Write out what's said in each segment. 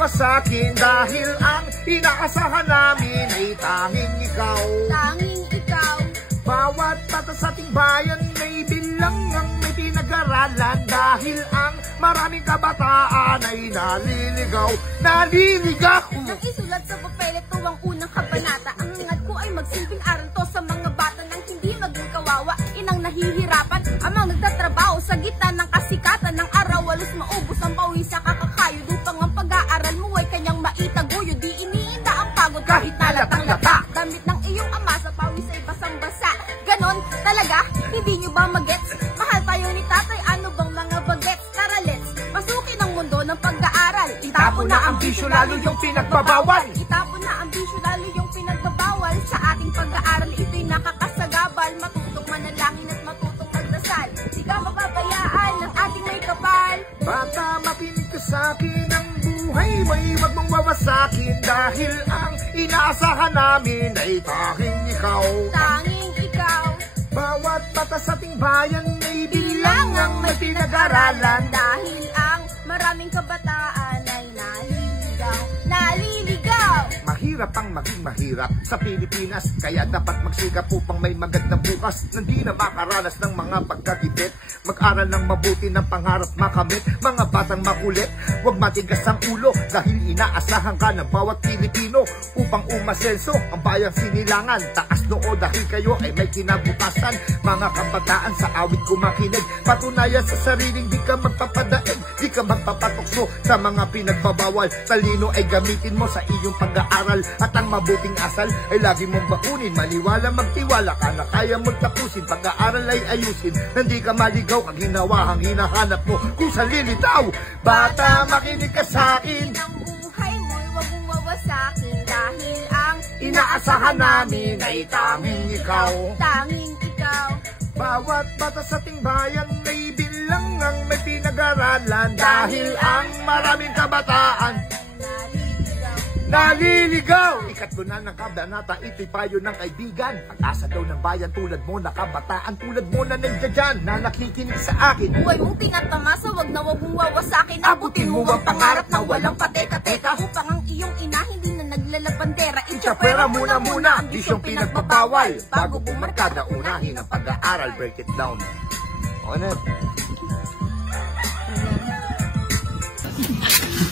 magwawasakin dahil ang inaasahan namin ay tanging ikaw. Tanging ikaw. Bawat bata sa ating bayan may bilangang may pinag-aralan dahil ang maraming kabataan ay naliligaw. Naliligaw! Nang isulat sa papel, ito ang unang kabanata. Ang hangad ko ay magsilbing aral to sa mga bata nang hindi maging kawawa. Inang nahihirapan, amang nagtatrabaho sa gitna ng kasikatan ng araw. Walos maubos ang pawis sa kakakayo. Upang ang pag-aaral mo ay kanyang maitaguyo. Di iniinda ang pagod kahit nalatang-lata. Damit ng iyong ama sa pawis ay basang-basa. Ganon talaga, hindi nyo ba magets? Mahal tayo ni tatay, ano bang mga bagets? Tara let's, masukin ang mundo ng pag-aaral. Itapon na ang bisyo, lalo yung pinagbabawal. Itapon na ang bisyo, lalo yung pinagbabawal. Sa ating pag-aaral, ito'y nakakasagabal. Matutong manalangin at matutong magdasal. Di ka mapabayaan ng ating may kapal. Bata, makinig ka sa'kin, ang buhay mo'y wag mong wawasakin dahil ang inaasahan namin ay tanging ikaw. Tanging ikaw. Bawat bata sa ating bayan may bilangang may pinag-aralan dahil ang maraming kabataan ay naliligaw. Naliligaw! Mahirap ang maging mahirap sa Pilipinas, kaya dapat magsikap upang may magandang bukas. Nandi na makaranas ng mga pagkagipit, mag-aral ng mabuti ng pangarap makamit. Mga batang makulit, huwag matigas ang ulo dahil inaasahan ka ng bawat Pilipino upang umasenso ang bayang sinilangan. Taas noo dahil kayo ay may kinabukasan. Mga kabataan sa awit kumakinig, patunayan sa sariling di ka magpapadaig, di ka magpapatukso sa mga pinagbabawal. Talino ay gamitin mo sa iyong pag-aaral at ang mabuting asal ay lagi mong baunin. Maniwala, magtiwala ka na kaya mong tapusin. Pag-aaral ay ayusin, hindi ka maligaw ang ginawa ang hinahanap mo kung sa lilitaw. Bata, makinig ka sa'kin, ang buhay mo'y wag mong wawasakin dahil ang inaasahan namin ay tanging ikaw. Tanging ikaw. Bawat bata sa ating bayan may bilangang may pinag-aralan dahil ang maraming kabataan naliligaw. Ikatlo na ng kabanata, ito'y payo ng kaibigan. Pag-asa daw ng bayan tulad mo na kabataan, tulad mo na nandiyan dyan, na nakikinig sa akin. Buhay mong tinatamasa, wag na wag mong wawasakin. Abutin mo ang pangarap na walang pateka-teka. Upang ang iyong ina hindi na naglalabandera. Itapera muna ang bisyong pinagbabawal. Bago bumarkada, unahin ang pag-aaral. Break it down. On it.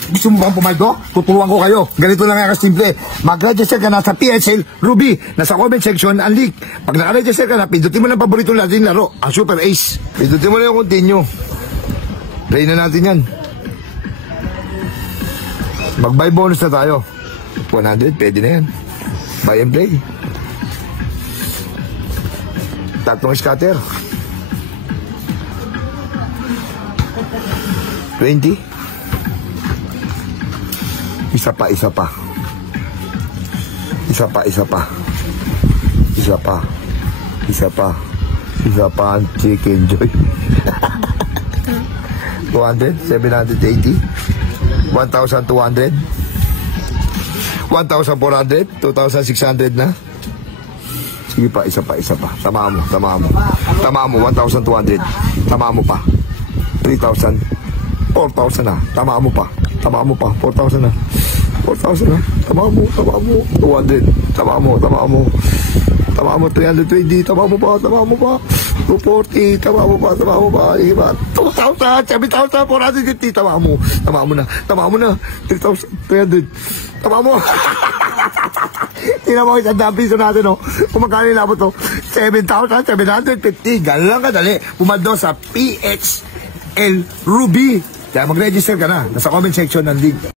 Gusto mo bang pumaldo? Tuturuan ko kayo. Ganito lang nga kasimple. Mag-register ka na sa PSL Ruby. Nasa comment section ang link. Pag naka-register ka na, pindutin mo lang paborito natin laro, ang Super Ace. Pindutin mo lang yung continue. Play na natin yan. Mag-buy bonus na tayo. 100, pwede na yan. Buy and play. Tatlong scatter. 20. Isa pa. Isa pa. ang chicken joy. 200, 780, 1,200, 1,400, 2,600 na. Sige pa, isa pa. Tama mo, 1,200. Tama mo pa. 3,000, 4,000 na. Tama mo pa, 4,000 na. 4,000 na. Tama mo. 200. Tama mo. 320. Tama mo pa. 240. Tama mo pa. 2,000. 7,000. 450. Tama mo na. 3,300. Tama mo. Tingnan mo, isang piso natin, no? Kung magkano inabot to? 7,750. Ganun lang kadali. Pumaldo sa PXL Ruby. Kaya mag-register ka na. Nasa comment section ng link.